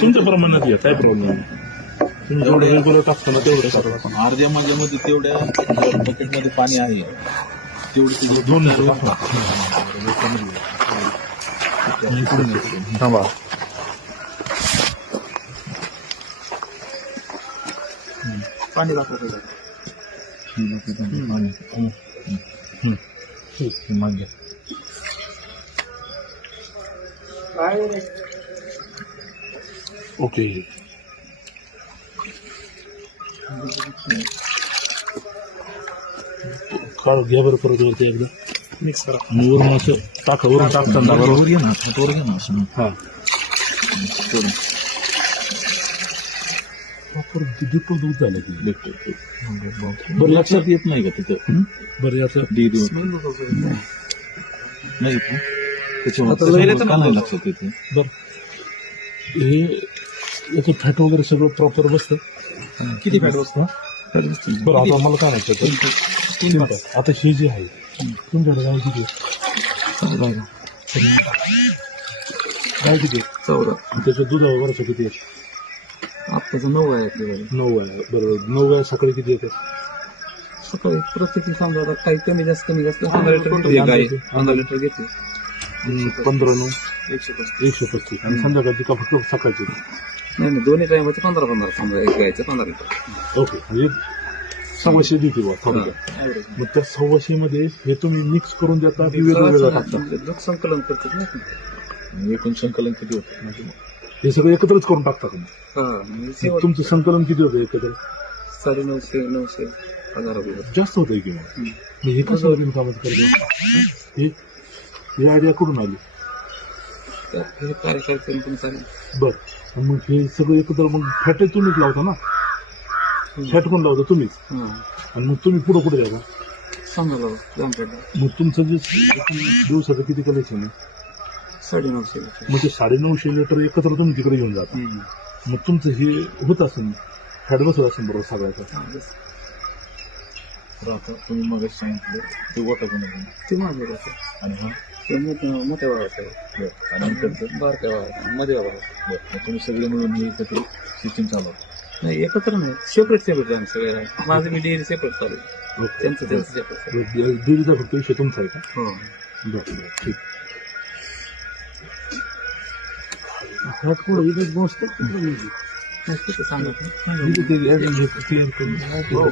तुमच्या प्रमाणात या काय प्रॉब्लेम नाही. तुम्ही जेवढं रेग्युलर टाकतो ना तेवढं करा. अर्ध्या माझ्यामध्ये तेवढ्या बकेटमध्ये पाणी आहे तेवढं दोन थांबा. पाणी दाखवतो मागे ओके. काढ घ्या बरं परत वरती एकदा मिक्स करा आणि वरून असं टाका. वरून टाकताना बरोबर घे ना हातावर घे ना असं हा दीपक दूध झालं की बरं लक्षात येत नाही का तिथं बरं याचं नाही त्याच्यामुळे का नाही लक्षात येते. बरं हे याचं फॅट वगैरे सगळं प्रॉपर बसतं. किती फॅट बसतं बरं आता मला काय म्हणायचं आता हे जे आहे तुमच्याकडे गाय किती गाय किती 14 त्याच्या दुधावर वर्ष किती आहे आत्ताचं 9 आहे आपल्याकडे 9 आहे. बरोबर 9 आहे. सकाळी किती येते सकाळी प्रत्येकी समजा काही कमी जास्त 15 लिटर घेते गाय 15 लिटर घेते 15 9 135 आणि संध्याकाळची का फक्त सकाळची नाही दोन्ही टाइमचं 15 समजा एक गायचं 15 लिटर ओके. म्हणजे 100 देते बा थोडक्यात. मग त्या 100 मध्ये हे तुम्ही मिक्स करून देता की वेगवेगळं टाकता दूध संकलन करतात ना एकूण संकलन किती होतं हे सगळं एकत्रच करून टाकता तुम्ही. तुमचं संकलन किती होतं एकत्र 950 1000 रुपये जास्त होतंय की मग हे कसं बिनकामात करतो हे आयडिया कुठून आली कार्यकर्ते पण चालेल. बरं मग हे सगळं एकत्र मग फॅट तुम्हीच लावता ना फॅट कोण लावता तुम्हीच आणि मग तुम्ही पुढं कुठे द्यायचा समजा मग तुमचं जे दिवसाचं किती कलेक्शन आहे 950 मग ते 950 लिटर एकत्र तुम्ही तिकडे घेऊन जाता मग तुमचं हे होत असेल फॅट बसत असेल बरोबर सगळ्याचं. तर आता तुम्ही मग सांगितलं ते वाटा कोण ते माझं आणि हा ते मोठ्या भावाचं आणि बारक्या भावाचं मध्ये भावाचं तुम्ही सगळे मिळून हे एकत्र सिस्टीम चालवत नाही एकत्र नाही सेपरेट आम्ही सगळे माझं मी डेअरी सेपरेट चालू त्यांचं सेपरेट डेअरीचा फक्त विषय तुमचा आहे का हो बरं ठीक. सांगत